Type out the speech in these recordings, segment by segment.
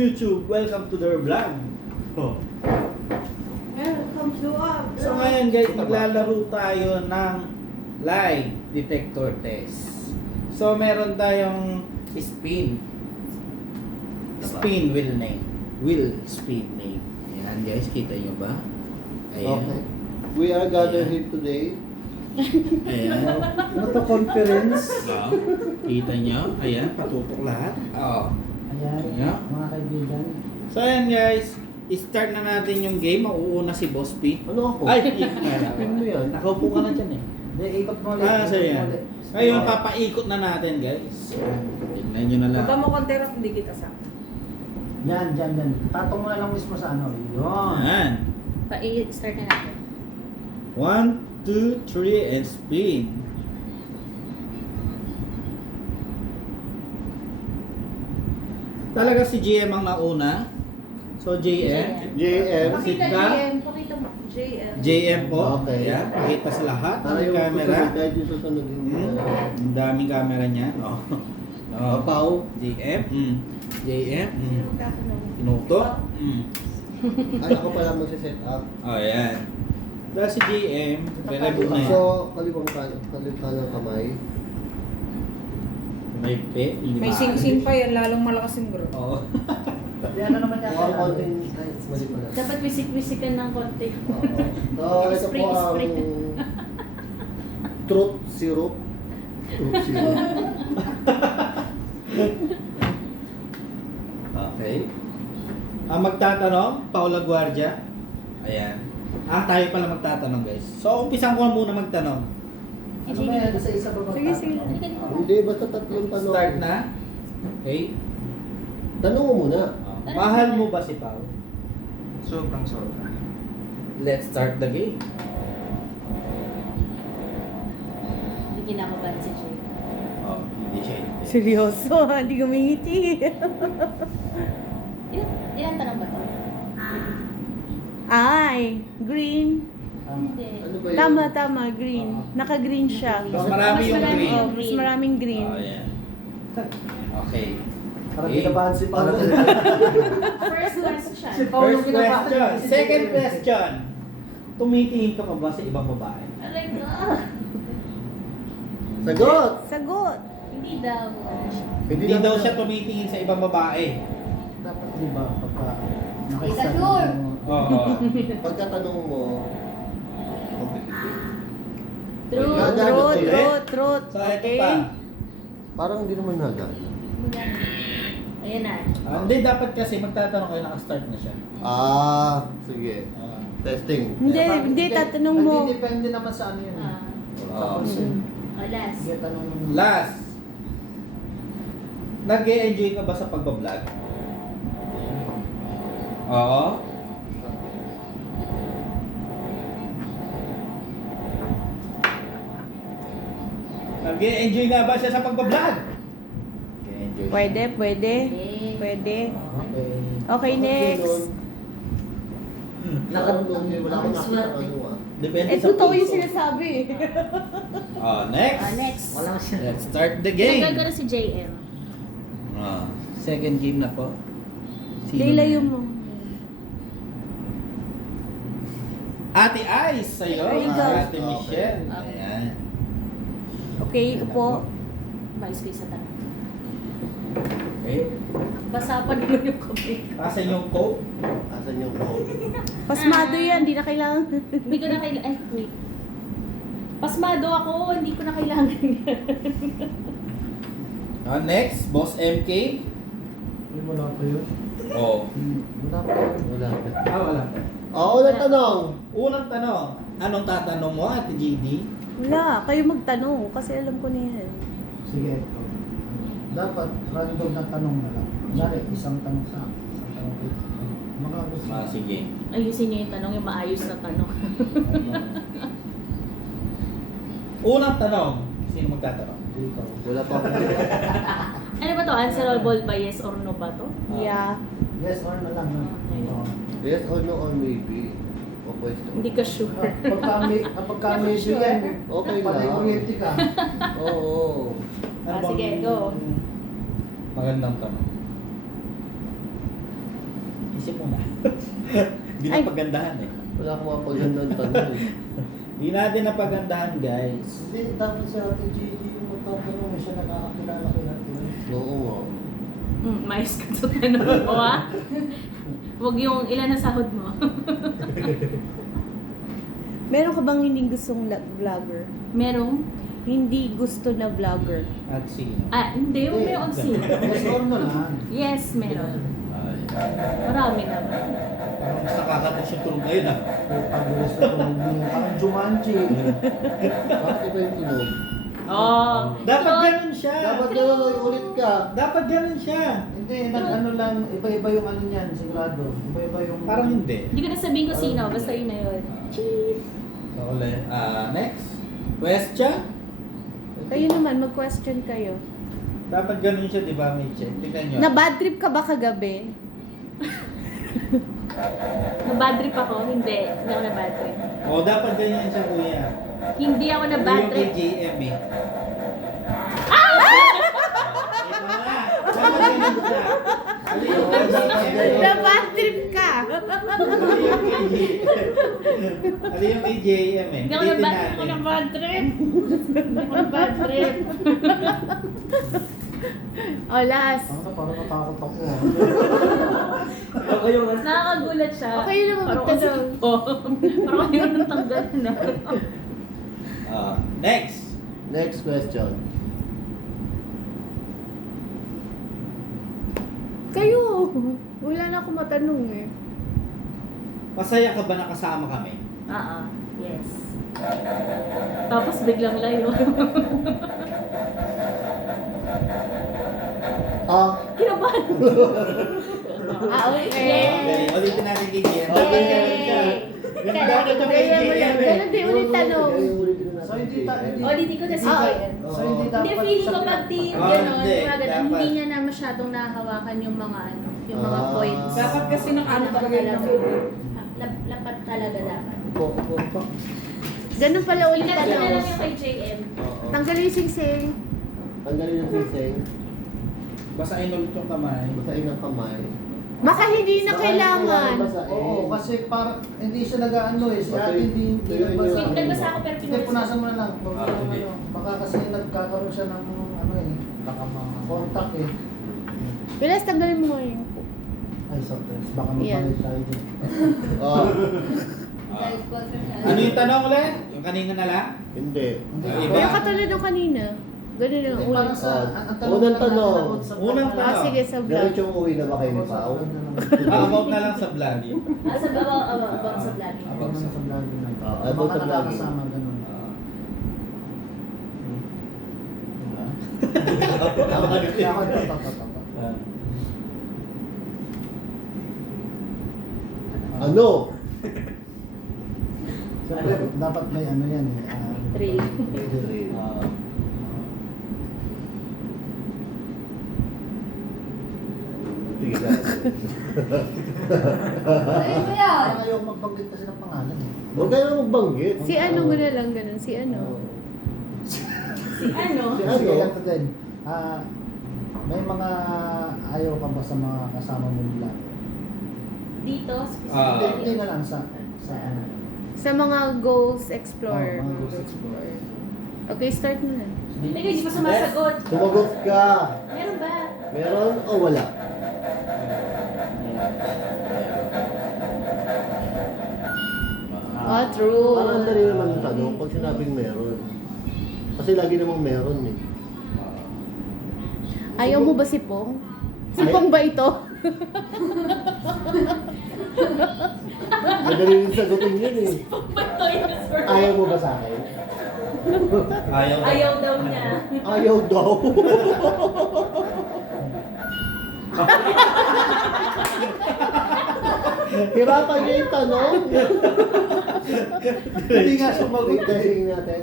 YouTube, welcome to their vlog. Oh. Welcome to our So ngayon guys, maglalaro tayo ng lie detector test. So meron tayong spin. Spin wheel name. Wheel spin name. Ayan guys, kita nyo ba? Ayan. Okay. We are gathered here today. Ayan. Ano conference? Oh. Kita nyo? Ayan, patutok lahat. Oh. Ayan, Yeah. mga kaibigan. So ayan guys, start na natin yung game. Mauuna si Boss P. Ano ako? Ay, Spin mo yan. nakaupo ka na dyan eh. Hindi, ikot mo ulit. Ah, so ikot mo yan. ulit. Ngayon, papaikot na natin guys. Tignan nyo na lang. Pagka mo konterap, hindi kita sa. Yan, dyan, dyan. Tatong mo na lang mismo sa ano. Yun. Ayan. Pa-i-start na natin. 1, 2, 3, and spin. Talaga si GM ang nauna. So JM. JM. Pakita, Pakita ka? JM, pakita mo. JM. JM po. Okay. Ayan, pakita sa lahat Para ng yung camera. susunod, kahit yung susunod hindi Ang daming camera niya. Oh. Oh. Papaw. JM. JM. Magkatanong. Tinuto. Ay, ako pala magsiset up. Oh, ayan. Dahil si JM, relevant na yan. So, kaliwang ng kamay. May pe, hindi May maaari. sing-sing pa yan, lalong malakas yung bro. Oo. Yan, ano naman yan? One konting, ay, mali pala. Dapat wisik-wisikan ng konti. So, ito po ang Spray. truth syrup. Truth syrup. Okay. Ang magtatanong, Paula Guardia. Ayan. Tayo pala magtatanong guys. So, umpisan ko muna magtanong. Ano ba yan? Isa-isa ba Sige, sige. Halika dito. Hindi, basta tatlong tanong. Start na. Okay. Tanong mo muna. Mahal mo ba si Pao? Sobrang sobra. Let's start the game. Hindi kinakabahan si Jay. Oh, hindi siya hindi. Seryoso, hindi gumingiti. Ilan tanong ba to? Ay, green. Hindi. Ano ba yun? Tama, green. Naka-green siya. Mas marami yung marami green. Oh, mas maraming green. Oh, ayan. Okay. Parang Okay. kinabahan si Paolo. First question. Si Paolo First kinabahan. question. Second question. Tumitingin ka pa ba sa ibang babae? Aray ko. Sagot! Sagot. Hindi daw. Hindi daw siya tumitingin sa ibang babae. Dapat di ba, pagka Isa sure. Oo. Pagkatanong mo, magpipili. True. Wala. Truth. So, ito Okay. pa. Parang hindi naman nagana. Ayan na. Hindi, dapat kasi magtatanong kayo, naka-start na siya. Sige. Ah. Testing. Hindi, tatanong mo. Hindi, depende naman sa ano yun. Ah. Sa Oh. person. Oh, last. Sige, tanong mo. Last. Nag-e-enjoy ka ba sa pagbablog? Oo. Nag-e-enjoy nga ba siya sa pagbablog? Nag-e-enjoy siya. Pwede. Okay. Okay, next. Wala akong nakita ng ano ah. Depende sa Totoo yung puso. sinasabi. Next. Next. Wala siya. Let's start the Tinagal ko game. na si JM. Second game na po. Dilayo mo. Ate Ice sa'yo. There you go. Ate Michelle. Okay. Ayan. Okay, po. Mais ko sa tanong. Okay. Basa pa naman yung kamay ko. Pasan yung coke. Asan yung phone? Pasmado yan, di na kailangan. Hindi ko na kailangan. Ay, wait. Pasmado ako, hindi ko na kailangan yan. Next, Boss MK. Hindi mo lang pa yun. Oh. Wala pa yun. Wala. Wala. Unang tanong. Unang tanong. Anong tatanong mo, Ate GD? Wala, kayo magtanong kasi alam ko na yan. Sige, ito. Dapat random na tanong na lang. Kunyari, isang tanong sa akin. Isang tanong ko. Mga gusto. Sige. Ayusin niyo yung tanong, yung maayos na tanong. Unang tanong. Sino magtatanong? Ikaw. Wala pa ako. Ano ba to? Answerable ba yes or no ba to? Yeah. Yes or no lang. No? Okay. Oo. Yes or no or maybe. O question. Hindi ka sure. Kapag may yan, Okay patay lang. kuryente ka. Oo. Sige, go. Magandang tanong. ayusin mo na. Hindi Ay. na pagandahan eh. Wala akong mapagandang tanong. Hindi natin na pagandahan, guys. Hindi, dapat si Ate Gigi yung magtatanong, siya nakakakilala kay natin. Oo nga. Mais ka sa tanong mo, ha? Huwag yung ilan na sahod mo. Meron ka bang hindi gustong vlogger? Merong? Hindi gusto na vlogger. At sino? Hindi. Yung may on scene. Mas normal lang. Yes, meron. Ay, Marami naman. parang mas nakakatouch yung tulog ngayon ah. Pag gusto ko niya, parang Jumanji. Bakit iba yung tunog? Oh. Dapat ganun siya. Dapat gano'n ulit ka. Dapat ganun siya. Hindi, nag-ano lang, iba-iba yung ano niyan, sigurado. Iba-iba yung... Parang hindi. Hindi ko na sabihin ko sino. Basta yun na yun. Cheese. So, ulit. Next. Question? Kayo naman, mag-question kayo. Dapat ganun siya, di ba, Mitchell? Tingnan nyo. Na bad trip ka ba kagabi? Na-bad trip ako? Hindi. Hindi ako na-bad trip. O, dapat ganyan siya, kuya. Hindi ako Ito na-bad yung kay trip. JM eh. Ito na. Dapat ganun siya. Ano yung kay JM? Na bad trip ka! Ano yung kay JM eh? Hindi ako Ulitin na-bad natin. trip. Hindi ako na-bad trip. O, last. Parang natakot ako. Nakakagulat siya. Okay naman Parang magtanong. kasi- Oh. Parang ayaw nang tanggal na. Next. Next question. Kayo! Wala na akong matanong eh. Masaya ka ba nakasama kami? Yes. Tapos biglang layo. Kinabahan. Okay. Okay, ulitin natin kay JM. Yay! Dapat ganun siya. Dapat yung kay Ganyan mo lang. JM eh. Ganun din ulit tanong. So, hindi hindi. Ulitin ko na si Ah, JM. So, hindi dapat... Hindi, feeling ko pag di Ah, gano'n, hindi. mga ganun, Dapat. hindi niya na masyadong nahawakan yung mga ano, yung mga Ah. points. Dapat kasi nakaano talaga yung Lapat talaga dapat. Ganun pala ulit Ilan na tanong. lang yung kay JM. Tanggalin yung sing-sing. Tanggalin yung siseng. Basahin ulit yung kamay. Basahin ang kamay. Baka hindi na kailangan. Oo, kasi parang hindi siya nag-ano eh. Si ate hindi Yun, nagbasa. yun. Nagbasa ako pero Hindi, pinulis. punasan mo na lang. Baka, sige. baka kasi nagkakaroon siya ng ano eh. Baka contact eh. Bilas, tanggalin mo nga yun. Ay, sorry. Baka Yan. magpalit tayo din. Oh, Ano yung tanong ulit? Yung kanina na lang? hindi. Iba. Yung katulad ng kanina. Ganun lang Hindi, ulit. parang sa... ang Unang lang tanong. natin about sa Unang vlog. tanong. Sige, sa vlog. Diretsong uwi na ba kayo ni Pao? About na lang sa vlog. Sa about sa vlogging. About sa vlogging lang. About sa Baka vlogging. nakakasama, ganun. Kaya ako tatatapa. Ano? Siyempre, dapat may ano yan eh. Thrill. Sige na. Parang ayaw magbanggit kasi ng pangalan eh. Huwag kayo na magbanggit. Si ano mo na lang ganun. Si ano. Si Si ano? ano? Sige, ganito din. May mga ayaw ka ba sa mga kasama mo nila? Dito, Ah. Hindi na lang sa ano. Sa mga goals explorer. Mga Ghost Explorer. Okay, start mo na. Teka, hindi pa sumasagot. Sumagot ka. Meron ba? Meron o wala? Ah, true. Parang dali naman yung tanong pag sinabing meron. Kasi lagi namang meron eh. Ayaw mo ba si Pong? Si Pong ba ito? Madali rin sagutin yun eh. Ito yung answer. Ayaw mo ba sa akin? Ayaw. Ayaw daw niya. Ayaw daw. Hirapan niya yung tanong. Hindi nga sumagot. Testing natin.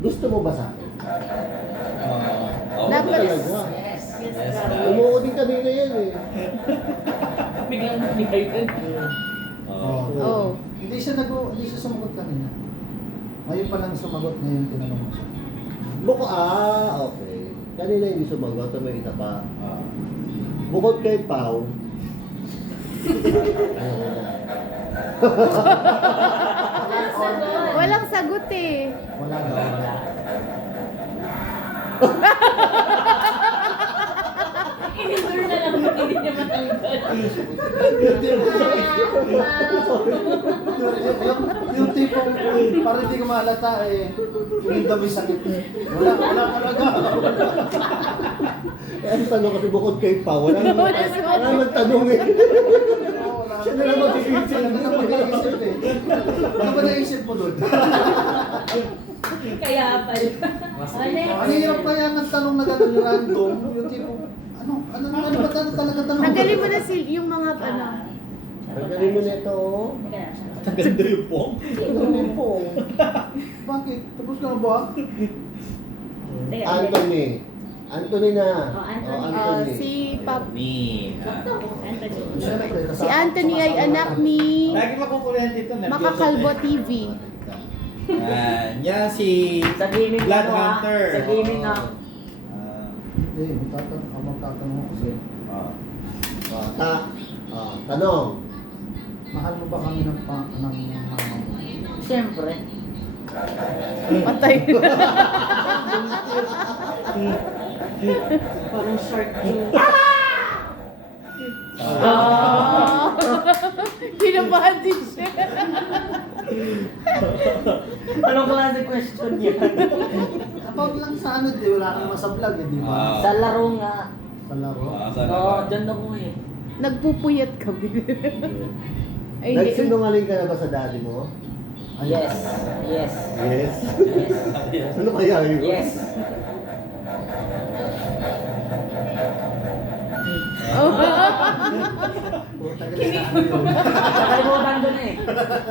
Gusto mo ba sa akin? Dapat- Talaga. Yes, Yes, grabe. Umuo din kanina yan eh. Biglang nabigay yun. Oh. Hindi siya sumagot kanina. Ngayon pa lang sumagot, ngayon tinanong mo siya. Okay. Kanina hindi sumagot, may isa pa. Bukod kay Pau, Walang sagot eh. Wala daw. Inendure na lang, hindi niya matanggal. Yung tipong para hindi ko mahalata eh, yung dami sakit. Wala talaga. Eh, ang tanong kasi bukod kay Pa, wala naman tanong eh. Siya na lang mag-iisip. Ano ba naisip mo doon? Kaya pala. Ang hirap kaya ng tanong na gano'n random, yung tipong, ano ba talaga tanong? Tanggalin mo na yung mga ano. Pagdaling mo nito, oh. Ganda yung pong. Ano po? Bakit? Tapos ka na ba? Anthony. Anthony na. Oh, Anthony. Anthony. Si Pap. Ni. Siyempre, Si Anthony ay anak ni Lagi makukuryente ito. nervyoso Makakalbo to eh. TV. Yan si Sa gaming Blood ano, ah. Hunter. Sa gaming na. Ah, Hindi, magtatanong ako sa'yo. ah. Tanong. Mahal mo ba kami ng mama mo? Siyempre. Patay. Parang shark yung... Ah! Kinabahan din siya. Anong klase question yan? About lang sa ano, di wala kang masablag, di ba? Sa laro nga. Sa laro. Oo, dyan ako eh. Nagpupuyat kami. Ay, hindi. Nagsinungaling ka na ba sa daddy mo? Yes. Yes. Yes. Yes. Ano kaya yun? Yes. Puta ka na yun. Nakalimutan ko na eh.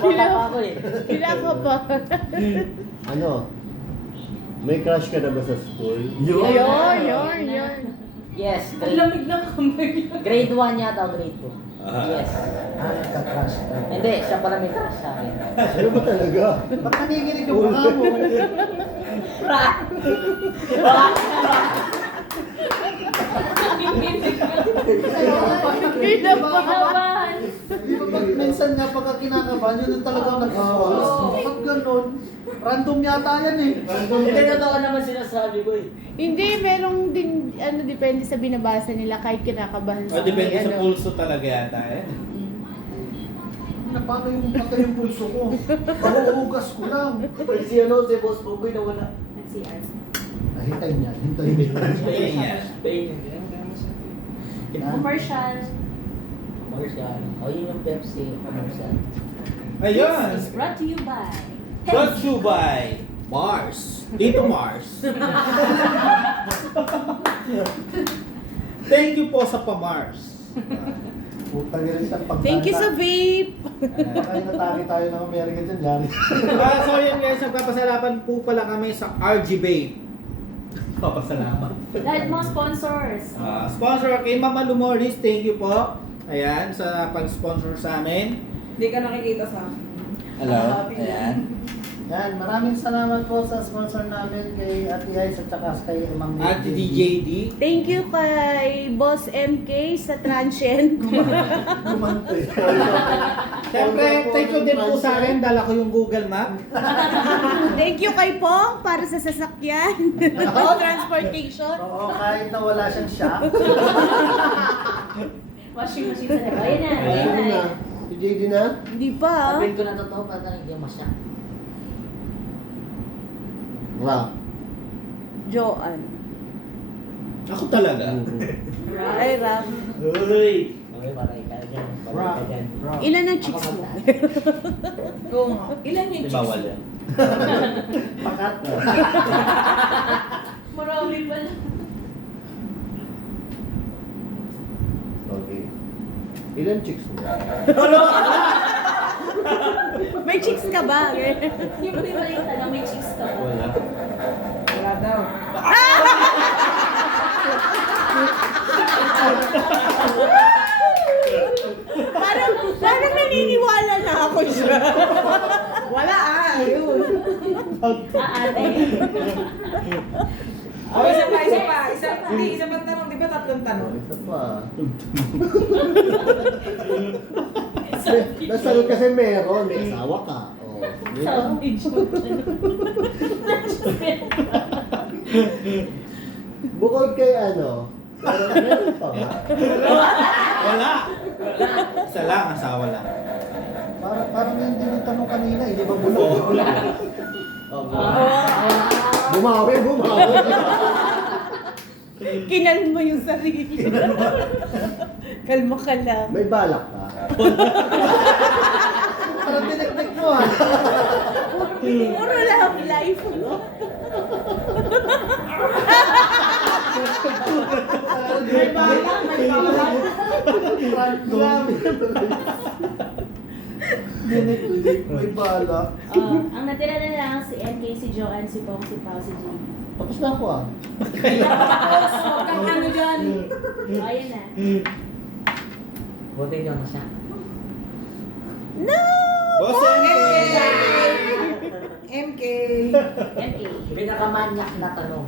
Wala pa ako eh. Kinakabahan. Ano? May crush ka na ba sa school? Yun. Yes. Ang Grade, lamig ng kamay. grade 1 yata o grade 2. Yes. Nagka-crush ka. Hindi, siya pala may crush sa akin. Ano ba talaga? Ba't nanginginig yung mukha mo? Kinabahan. Di ba pag minsan nga pagka kinakabahan, yun yung talagang nag-awas. Pag ganun, random yata yan eh. Hindi totoo naman sinasabi ko eh. Hindi, merong din, depende sa binabasa nila kahit kinakabahan O, depende may sa pulso talaga yata eh. Na paano yung patay yung pulso ko? Mahuhugas ko lang. Si ano, si Boss Pugoy na wala. Nag-CR. Hintayin niya, hintayin niya. Ayun yan. Commercial. Commercial. O yun yung Pepsi. Commercial. Ayun. This is brought to you by Brought to you by Mars. Dito Mars. Thank you po sa pa-Mars. Puta ka rin siyang pagkanta. Thank you sa vape. Baka natake tayo ng Amerika dyan, yari. So yun guys, nagpapasalamat po pala kami sa RG Babe. Papasalamat. lahat mga sponsors. Sponsor kay Mama Lumoris, thank you po. Ayan, sa pag-sponsor sa amin. Hindi ka nakikita sa akin. Hello. Ayan. Yan, maraming salamat po sa sponsor namin kay Ate Ice at saka kay Mang At DJD. Thank you kay Boss MK sa transient. Gumante. Siyempre, thank you din po sa akin. Dala ko yung Google Map. Thank you kay Pong para sa sasakyan. Transportation. Oo, kahit na wala siyang shop. Washing machine sa labo. Ayan na. Ay, Ayan ano na? na. Si JD na? Hindi pa. Sabihin ko na totoo para hindi masya. Rap. Joanne. Ako talaga. Ay, Ram. Uy! Okay, para ikaw dyan. Para Rock. ikaw dyan. Rock. Ilan ang chicks mo? Oo nga. Ilan yung Di chicks? bawal yan. Pakat. Marami pala. Okay. Ilan chicks mo? May chicks ka ba? Hindi mo rin pala yung tanong, may chicks ka ba? Wala. Wala daw. Parang naniniwala na ako siya. Wala ah. Ayun. Ate. Oh, isa pa. Isa pa tanong. Di ba tatlong tanong? Isa pa. Nasagot kasi meron. May asawa ka. Oh, di ba? Savage mo. Bukod kay ano, meron pa ba? Wala. Isa lang, asawa lang. Parang hindi yung tanong kanina, hindi ba bulong? Bumawi. Kinalma mo yung sarili. Kalma ka lang. May balak ka? Parang dinagdag mo ah. Puro love life. May bala. Grabe. Dinagdag, may bala. Ang natira na lang si MK, si Joanne, si Pong, si Pao, si Jim. Tapos na ako ah. Tapos, huwag kang ano dyan. Ayan na. Buti nyo na siya. No! Boss MK! MK. MK. Pinakamanyak na tanong.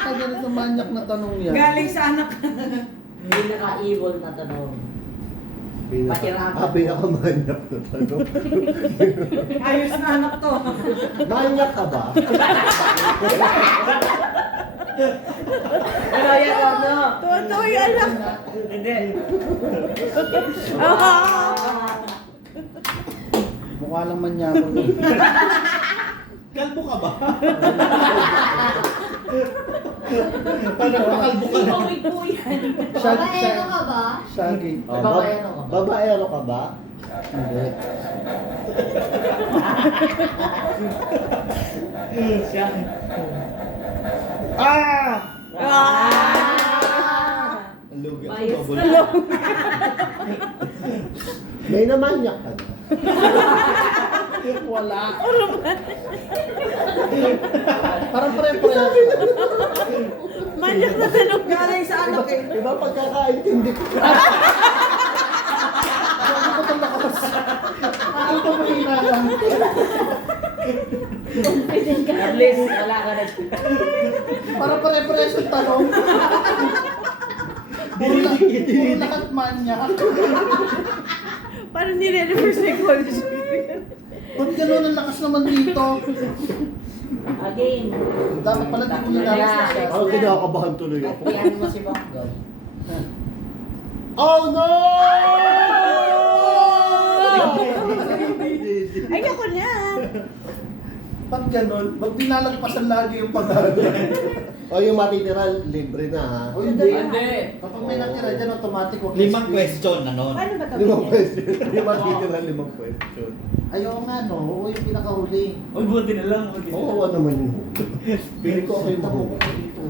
Kaya nito manyak na tanong yan. Galing sa anak. Pinaka-evil na tanong. Patirapan. Pinakamanyak na tanong. Ayos na anak to. Manyak ka ba? Ano yan, ano? Totoo yung anak. Hindi. Mukha lang manyakon. Kalbo ka ba? Parang pakalbo ka na. Ikaw po yan. Babaero ka ba? Shaggy. Oh, Babaero ka ba? Babaero ka ba? Hindi. Siya. Ah! Bias Lugat. ka. May namanyak ka na. Wala. Parang pare-parehas. Manyak na tanong. Galing sa anak eh. Iba pagkakaintindi ko. Sabi ko itong lakas. Ako ito mahina lang. Confident ka. At least, wala ka na. Parang pare-parehas yung tanong. Puro lahat manyak. Parang nire-reverse psychology. Ba't gano'n ang lakas naman dito? Again. Dapat pala di ko nilakas. Ako kinakabahan tuloy ako. Katiyan mo si Bonggol. Oh no! Ay, ako na. Ba't gano'n? Ba't dinalagpasan lagi yung pag-aaral? O yung matitira, libre na ha. O hindi. Hindi. Kapag may natira dyan, automatic. wag 5 na-split. question na nun. Paano ba ito? 5 question. Yung matitira, 5 question. Ayaw nga no, oo yung pinakahuli. Uy, buti na lang. Oo, ano naman yun. Pili ko ako yung Tako mahuli. ko dito.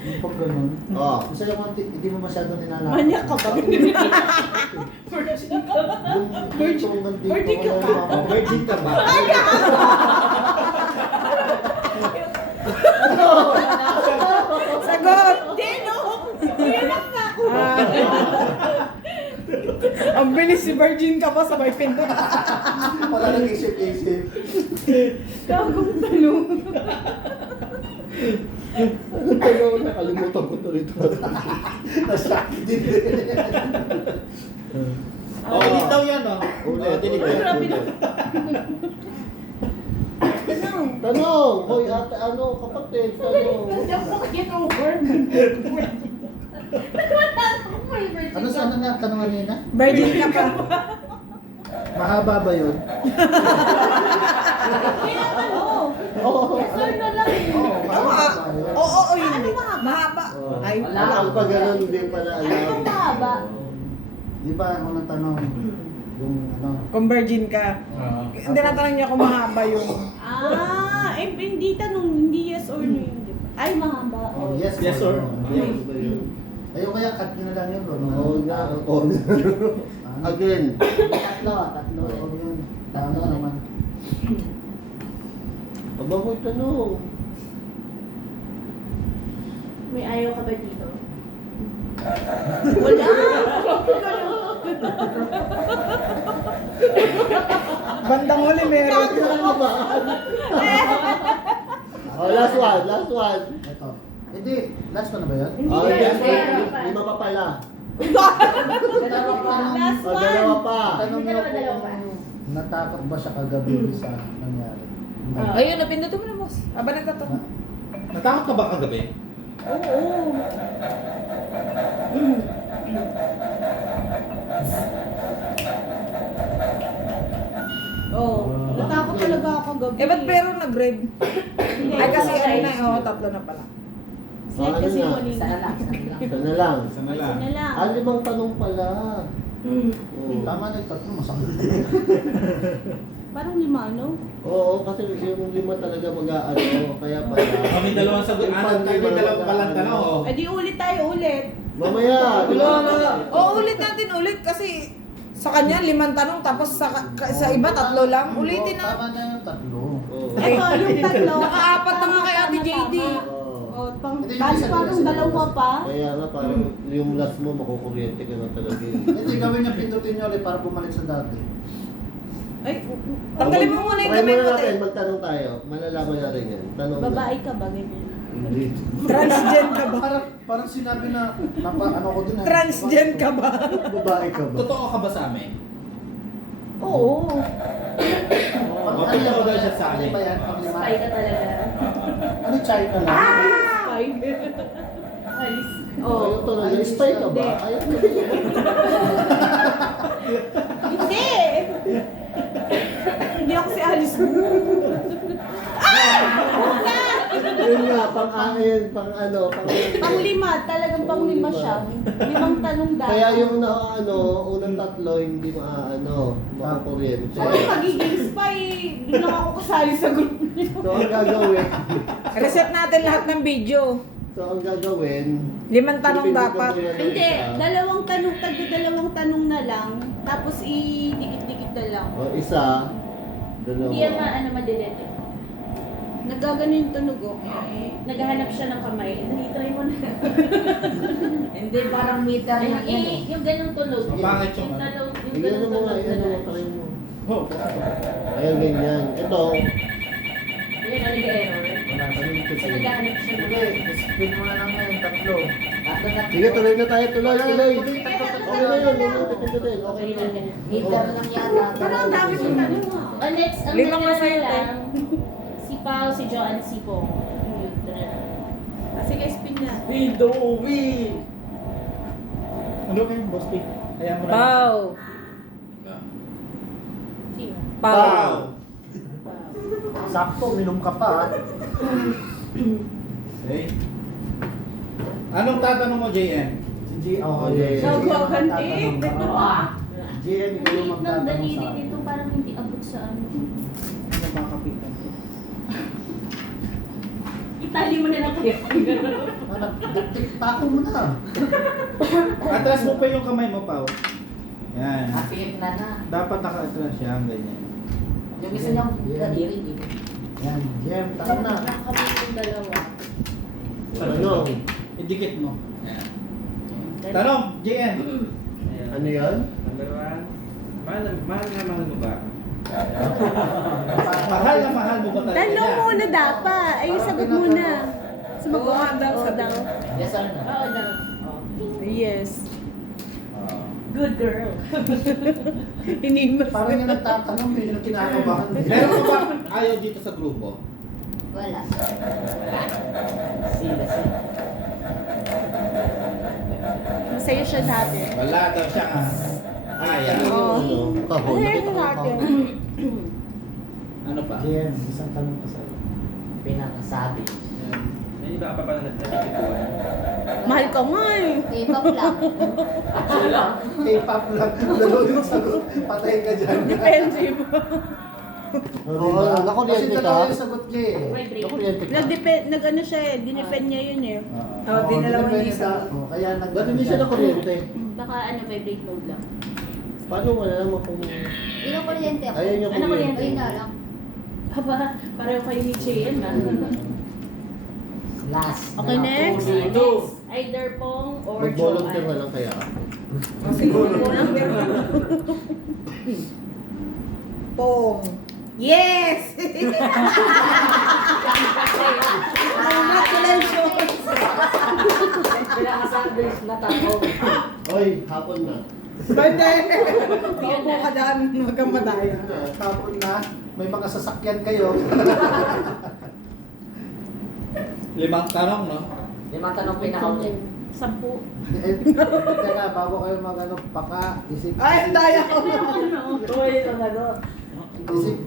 Yung pag gano'n. Oo. Kasi yung hindi mo masyado nilalakad. Manyak ka ba? Virgin ka pa. Virgin ka ba? Sagot! Di, no! Uyanak na ako. Ang bilis si Virgin ka pa sabay pindot. Wala nang isip-isip. Kagong tanong. Anong tanong? Nakalimutan ko tuloy ito. Nasakit din. Oh, ulit daw yan, oh. Ulit. Dinig ulit, yan. ulit. Tanong. Tanong! Hoy ate, ano, kapatid, tanong. Get over. Ano sana nga tanong kanina? Virgin ka pa. Mahaba ba yun? Oo. Oo, mahaba ba yun? Oo, hindi. Mahaba. Ay, Wala. Ang pag gano'n, hindi pala alam. Mahaba. Di ba ang unang tanong? Yung ano? kung virgin ka. Hindi natanong niya kung mahaba yung... hindi tanong, hindi yes or no yun. Di ba? Ay, mahaba. Oh, yes, Yes, sir. no. Yes ba yun? Ayaw kaya cut nyo na lang yun, bro. Oo na, oo na. Again. Tatlo. Oo, yun. Tama naman. Aba ko tanong. May ayaw ka ba dito? Wala. Bandang huli meron. Oh, last one, last one. Ito. Hindi, last pa na ba yan? Hindi Oh, na. yes, Dalawa pa. lima pa pala. Last Oh, dalawa one. pa. Tanong niyo Dalawa pa. kung natakot ba siya kagabi sa nangyari. Ayun, napindot mo na, boss. Aba, nagtatanong. Natakot ka ba kagabi? Oo. Oh, natakot talaga ako gabi. Eh, ba't pero nag-grade? Ay, kasi ano na, eh, oh, tatlo na pala. Slide Ano kasi na? huli. Isa na lang, isa na lang. Isa na lang. Isa na Isa lang. na lang. Ah, limang tanong pala. Oo. Tama na yung tatlo, masakit. Parang lima, no? Oo, kasi yung lima talaga mag-aano, kaya pala. Kami dalawang sagot. Ano tayo may dalawang palang tanong. Oh. Eh di ulit tayo, ulit. Mamaya. Oo, ulit natin ulit kasi sa kanya 5 tanong tapos sa iba 3 lang. Ulitin na. Tama na yung tatlo. Oo. Ito, yung tatlo. Naka-4 na nga kay Ate JD. Oo. Oh, pang, Hindi, bali isa- parang isa- dalawa pa. Kaya nga parang yung last mo makukuryente ka na talaga. Hindi, gawin niya, pindutin niyo ulit para bumalik sa dati. Ay, tanggalin mo muna yung Try kamay muna mo. natin, te. magtanong tayo. Malalaman na rin yan. Tanong na. Babae ka ba, ganyan? Hindi. Transgen ka ba? Parang sinabi na, ano ko dun. Transgen ka ba? Babae ka ba? Totoo ka ba sa amin? Oo. Totoo daw siya sa amin. Ano ba yan? Panglima? Spy ka talaga. Ano China lang? Spy. Alis. Oh, yung talaga. Spy ka ba? Hindi. Ayaw Hindi! Hindi ako si Alice. Yun nga, pang-ain, pang-ano, Panglima, talagang panglima siya. 5 tanong dapat. Kaya yung unang tatlo, hindi maaano, makakuryente. So, yung magiging spy, doon lang ako kasali sa group niyo. So, ang gagawin, Reset natin lahat ng video. 5 5 tanong dapat. Hindi, dalawang tanong na lang, tapos idikit-dikit na lang. O, isa, dalawa. Hindi yan madelete. Nagagano yung tunog ko. Naghahanap siya ng kamay. Try mo na. Hindi, parang meter lang yan eh. Yung ganong tunog. Mapangit yung ano. talong, yung Tignan ganong mo nga, tunog yan na mo, try mo. Oh. Ayan, ganyan. Ito, Yun, nag-error. Wala ka rin So, naghahanap siya ng Sige, spin mo na lang ngayon, tatlo. Tatlo na. sige, tuloy na tayo, tuloy. Okay na yun, pindutin. Okay na yun. Meter lang yata. Pero ang dami kong tanong ah. Oh, next, ang Limang natira masaya, na lang, si Pao, si Joanne, si Pong. Yun, ito na lang. Ah, sige, spin na. Ano kayo, Boss P? Ayan mo na. Pau. Sino? Pau. Sakto, minum ka pa. Okay. Anong tatanong mo, JN? Si G, oh, Okay. Nagwaganti. JM, ikaw yung Liit ng magtatanong daliri sa akin. dito, parang hindi abot sa ano. Nakakapitan ko. Itali mo na lang kayo. Anak, tako mo na. Atras mo pa yung kamay mo, Pao. Yan. Apir na na. Dapat naka-atras siya, ganyan. Yung isa niyang kadiri dito. Yan, JM, tanong na. Nakakabot yung dalawa. Ano? Idikit mo. Yan. Tanong, JN. Ano yan? Number 1, mahal mo ba? Mahal na mahal mo ba talaga Tanong niya? muna dapat. Ay, sagot muna. Sumagot Oo, daw, Oo, sagot. daw. Yes or no? Oo daw. Yes. Good girl. Hinimas. Parang yung nagtatanong, hindi yung kinakabahan. Meron ka ba ayaw dito sa grupo? Wala. Masaya siya dati. Wala daw siya ayaw. Oo. Ano? Kahon. Masaya Nakita siya ko yung dati. kahon. Ano pa? JM, isang tanong pa sa'yo. Pinakasabi. Hindi ba ka pa nagtitikuan? Mahal ka nga eh. K-pop lang. K-pop lang. Dalawa yung sagot. Patay ka dyan. Defensive. Oo, nakuryente Kasi ka? dalawa yung sagot niya eh. Vibrate. Nakuryente ka? Nag-ano siya eh. Dinefend niya yun eh. Oh, dinalawan dalawa niya yung isa. sagot. Kaya Ba't hindi siya nakuryente? Baka ano, vibrate mode lang. Paano wala naman kung... Hindi na kuryente ako. Ayaw niya Ano kuryente. Ayun na lang. Aba, pareho kayo ni JN ah. Last. Okay, next. Next, either Pong or Mag-volunteer na Joanne. lang kaya ako. Siguro lang. Pong. Yes! Mabilis na tanong. Oy, hapon na. Bande! Paupo ka dyan, huwag kang madaya. Tapon na, may mga sasakyan kayo. 5 tanong, no? 5 tanong pinakauli. 10. Teka, bago kayo mag-ano, isip. Ay, ang daya ko.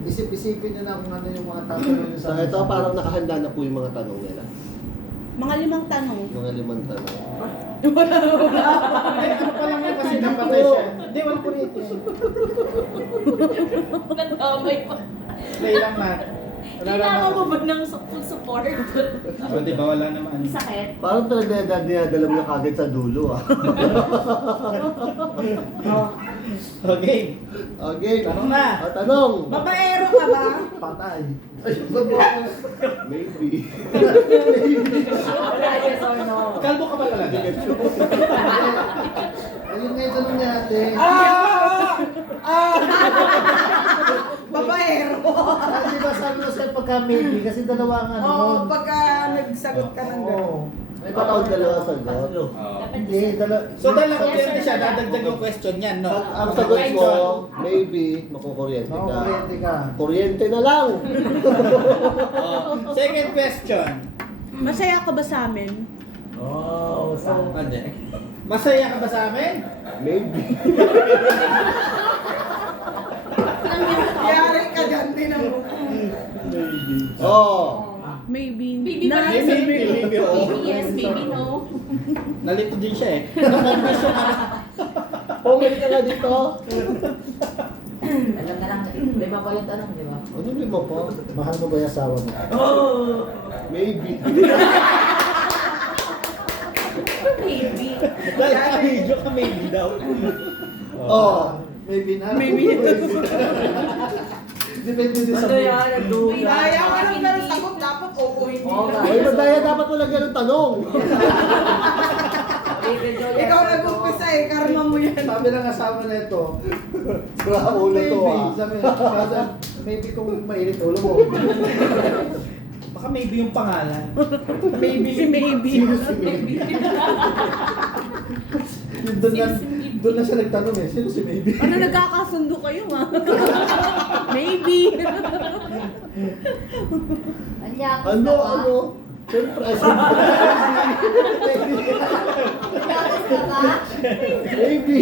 Isip-isipin nyo na kung ano yung mga tatanong nyo So ito parang nakahanda na po yung mga tanong nila. Mga 5 tanong. Mga 5 tanong. Ay, ano pa lang yan kasi napatay siya. Hindi, wala po rito. Nagkamay pa. Play lang, Matt. Wala lang. Kailangan mo ba ng support? So, di ba wala naman? Sakit? Parang pinagdadala mo na kagad sa dulo ah. Okay. Okay. Tanong na. Tanong. Babaero ka ba? patay. Maybe. Yes or no? Kalbo ka ba talaga? Ayun nga yung tanong niya ate. Babaero. Di ba sabi ko sa'yo pagka maybe, kasi dalawa ang ano Oo, nun. pagka nagsagot ka ng gano'n. Oo. May Patawag dalawa sagot. Oo. Hindi, So, dahil nakukuryente siya, dadagdag yung question yan, no? Ang sagot mo, maybe, makukuryente ka. Makukuryente ka. Kuryente na lang. Second question. Masaya ka ba sa amin? Hindi. Masaya ka ba sa amin? Maybe. Yari ka dyan din ang Oh. Maybe. Maybe na. pa rin. Maybe, oo. Maybe yes, maybe no. Nalito din siya eh. Confession ka na. Pumili ka na dito. Alam na lang, 5 pa yung tanong, di ba? Ano 5 pa? Mahal mo ba yung asawa mo? Maybe. Maybe. Dahil ka-video ka maybe daw. Oh, maybe na. Maybe. Depende din sa Ano yan? Nagduga. Daya ka ng gano'n sagot, dapat oo, hindi. Oo nga. Ay, madaya dapat mo lagyan ng tanong. Ikaw nag-umpisa eh, karma mo yan. Sabi ng asawa na ito, Wala ulo to ah. Maybe kung mainit ulo mo. Baka maybe yung pangalan. Maybe. Si maybe. Doon na siya nagtanong eh, sino si Maybe? Ano nagkakasundo kayo ha? Maybe. Ano? Siyempre, maybe.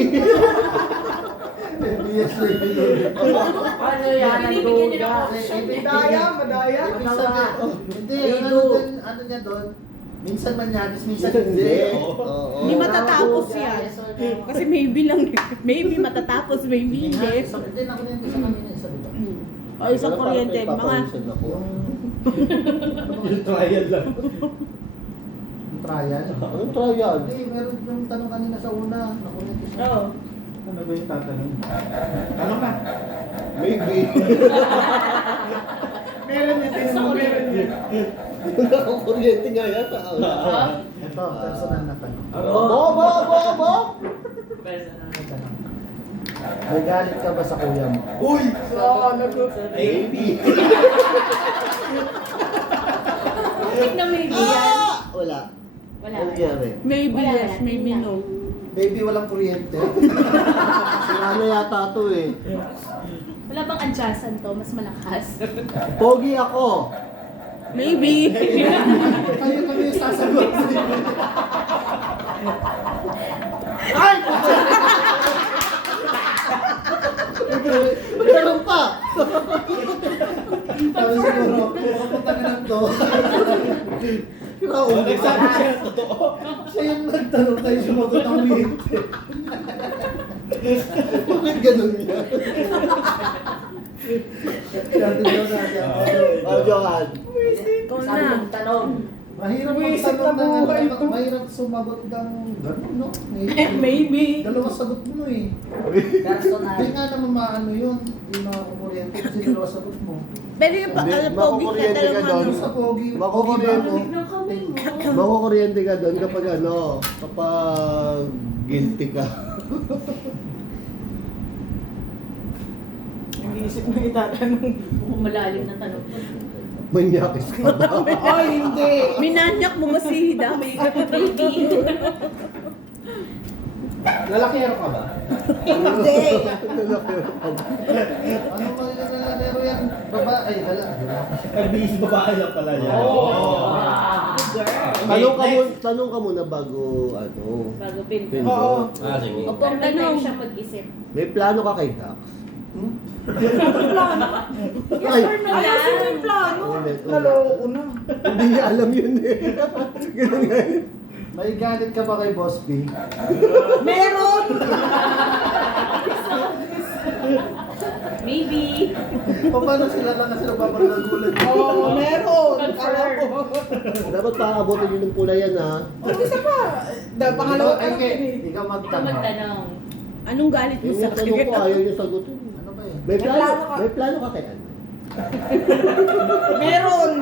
Maybe yes, maybe no. Ano yan? Nagduga. Madaya, madaya. Hindi, ano niya doon? Minsan manyanis, minsan hindi. Hindi. Oo. Hindi matatapos yan. Yes or no? Kasi maybe lang. Maybe matatapos, maybe hindi. Hindi na kuryente sa kanina isa diba? O isang kuryente. Mga Papawisan ako. Yung trial lang. Yung trial. Anong trial? Hindi, meron yung tanong kanina sa una. Nakuryente siya. Oo. Ano ba yung tatanong? Tanong ka. Maybe. Meron na din mo, meron na. Nakakuryente nga yata. Ito, personal na tanong. Bo! Personal na tanong. May galit ka ba sa kuya mo? Uy! Maybe. Na maybe yan. Wala. Wala. Anong nangyari? Maybe Wala, yes, wala. maybe no. Baby, walang kuryente. Sira na yata to eh. Wala bang adjustan to? Mas malakas. Pogi ako. Maybe. Kayo kami yung sasagot. Ay! Meron pa! Tapos siguro, kapunta ka ng to. Oh, nagsabi siya ng totoo. Siya yung nagtanong tayo sumagot ng kuryente. Bakit ganun yan? Dati daw natin. Oh, Johan. Ikaw Sabi na. ng tanong. Mahirap Buwisit magtanong na ng buhay ano, to. mahirap sumagot ng gano'n, no? Maybe. Dalawang sagot mo eh. Personal. Hindi nga naman maano yun. Hindi makakuryente kasi dalawa sagot mo. Pero yung Hindi, pogi ka makukuryente ka talagang doon. ano. Sa pogi, Makukuryente. pogi ba Ng kamay mo. Makukuryente ka doon kapag ano, kapag guilty ka. Nag-iisip mo itatanong. Malalim na tanong. Manyakis ka ba? Ay, hindi. Minanyak mo ba si Hida? Maybe. Lalakero ka ba? Hindi. Ano ba yung lalero yan? Ay, Nagbihis babae lang pala niya. Tanong ka muna bago Bago pin. pin Oo. Ah, sige. O kung may time siya mag-isip. May plano ka kay Dax? Yes or no Ayusin mo lang? yung plano. Hindi. Naloko na. Hindi niya alam yun eh. Ganun nga yun. may galit ka ba kay Boss B? Meron! Maybe. Paano sila lang kasi napapangagulan? Oo, meron. Confirm. Alam ko. Dapat paaabotin yun ng pula yan ha. Isa pa. Pangalawa Ikaw, tanong yun eh. Ikaw Ikaw magtanong. magtanong. Anong galit mo Yung sa tanong ko akin? ayaw niyo sagutin. Ano ba yun? May plano plano, ka. may plano ka kay ano? Meron!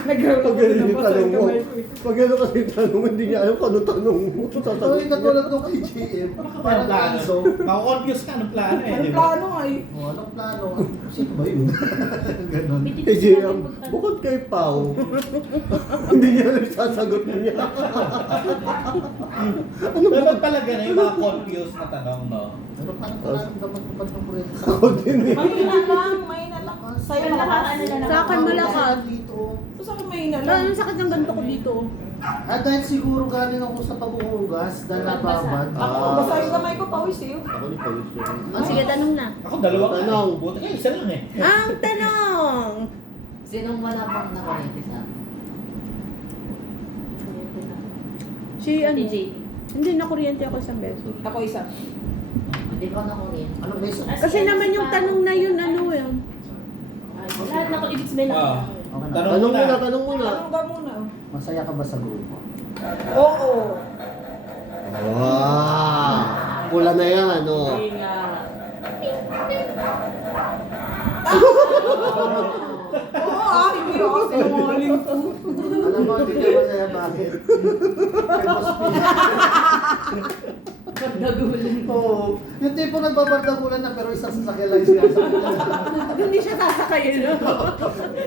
Nag-grow Pag ako yan din yung ng tanong mo, kamay ko eh. pag yan kasi yung tanong, hindi niya alam kung anong tanong mo. Ito Sasagot yung katulad nung kay GM. Parang plano. ganso. Mako-confuse ka ng plano eh, Ang di ba? plano nga eh. Anong plano? Sino ba yun? Ganon. May Kay titis JM, natin pagtanong. bukod kay Pao, hindi niya alam yung sasagot niya. Ano ba? Dapat pala ganun yung mga confused na tanong, no? Ano paano ko naramdaman ko pa itong kurento? Ako din eh. Mahina lang, mahina lang. Sa'yo Wala ka, malakas. ano na lang. Sa akin malakas. Dito. Sa akin mahina lang. Ang sakit ng ganito ko dito. At dahil siguro galing ako sa pag-uugas, dahil Pagbasa. nababad. Ako, basta yung kamay ko pawis eh. Ako ni Pao yun. O sige, tanong na. Ako dalawa ka. Tanong. Buti ka, isa lang eh. Ang tanong! Sinong wala pang nakarente sa akin? Si ano? Ate JD. Hindi, nakuryente ako isang beses. Ako isa. Hindi pa nakuryente. Ano ba yun? Kasi naman yung tanong na yun, ano yun? Lahat na ko ibig sabihin Ah. na. Okay na. Tanong Tanong muna. muna, tanong muna. Tanong ka muna. Masaya ka ba sa grupo? Oo. Wow! Pula na yan, ano? Hindi nga. Oo hindi ako sinungaling to. Alam mo, hindi ka masaya bakit? Kay Boss B. Dagulan. Oo. Yung tipo nagbabardagulan na pero isang sasakyan lang siya. Hindi siya sasakayin, no?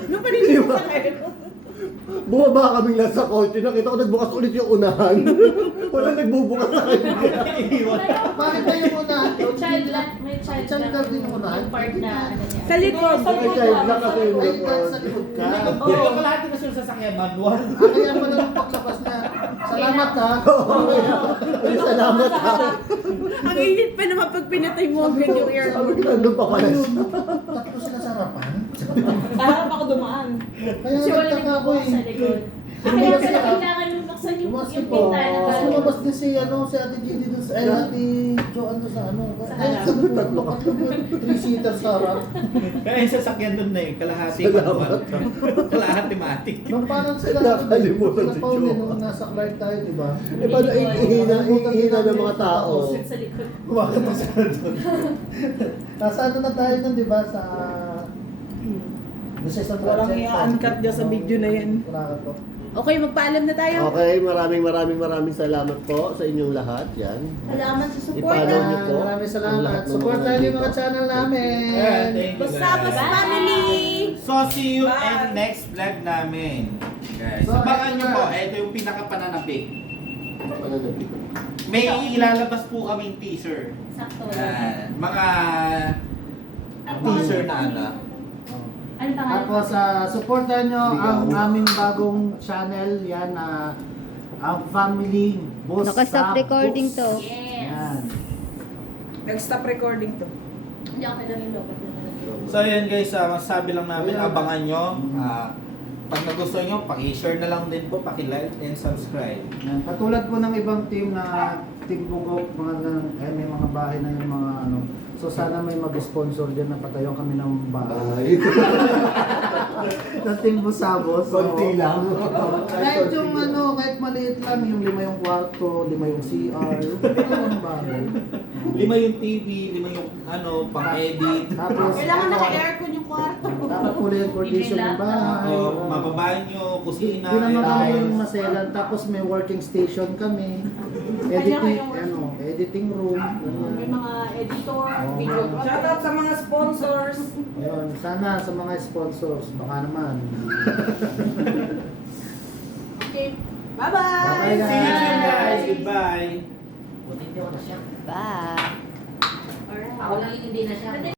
Nung pa rin siya sasakayin. Bumaba kaming lang sa kotse, nakita ko nagbukas ulit yung unahan. Wala nagbubukas sa kanya. Bakit ba yung unahan? Child lock, may child Child lock. lock din yung unahan? Yung part na ano niya. Sa likod. Ay, child lang kasi yung Ay, likod. dahil sa likod ka. Hindi ko kalahati kasi yung sasakyan, manual. Kaya pa lang paglabas na. Salamat ha. Ay, salamat ha. Ang init pa naman pag pinatay mo ang yung Sabi aircon. ko, nandun pa pala siya. Tatlo sila sa harapan. Harap ako dumaan. Kaya Kasi wala nagtaka ako nagbubukas sa eh. likod. Lumabas Kaya pala ka. kailangan lumaksan yung Lumas yung ko. bintana. Tapos lumabas din si Ate Gilly dun sa Ate Joanne dun sa ano. Sa Ay, harap. sabi ko, tatlo 3-seater sa harap. Kaya yung sasakyan doon na eh, kalahati Salamat. manual. Kalahati matic. Nung parang sila Nakalimutan si Paul, Joe. nung nasa Clark tayo, di ba? Eh, paano ihina ng mga tao? Sa likod. Kumakit na sila doon. Nasa ano na tayo nun, di ba? Sa... Nasa isang Walang project. i-uncut dyan sa video na yan. Nakakato. Okay, magpaalam na tayo. Okay, maraming salamat po sa inyong lahat. Yan. Salamat sa support. Ipaalam niyo po. Maraming ang lahat salamat. ng Support mga tayo yung mga nandito. channel namin. Yeah, thank you Basabas guys. family! So, see you in next vlog namin. Guys, So, abangan nyo ito po, na. ito yung pinakapananapik. Ano na dito? May ilalabas po kaming teaser. Sakto. Mga teaser na ano. Ano pangalan? Tapos, supportan nyo ang aming bagong channel. Yan, ang Family Boss Naka-stop recording to. Yes. Yan. Nag-stop recording to. Hindi ako lang yung lobat na So, ayan guys, masasabi lang namin, abangan nyo. Pag nagustuhan nyo, paki-share na lang din po, paki-like and subscribe. Yan. Katulad po ng ibang team na Team Bugok, may mga bahay na yung mga ano. So sana may mag-sponsor dyan na patayo kami ng bahay. Ng Team Busabos. Konti lang. Kahit yung ano, kahit maliit lang, yung 5 yung kwarto, 5 yung CR, yung mga bahay. 5 yung TV, 5 yung ano, pang-edit. Tapos, Kailangan naka-aircon yung kwarto. dapat pula yung condition ng bahay. O, mababahin nyo, kusina, Hindi naman kami tiles. yung maselan, tapos may working station kami. Kanya Editing, kayong ano, editing room. May mga editor, Oo. video Shoutout sa mga sponsors. Ayun, sana sa mga sponsors, baka naman. Okay. Bye-bye! Bye-bye, See you soon, guys. Goodbye. Buti hindi ako na siya. Bye. Ako lang yung hindi na siya.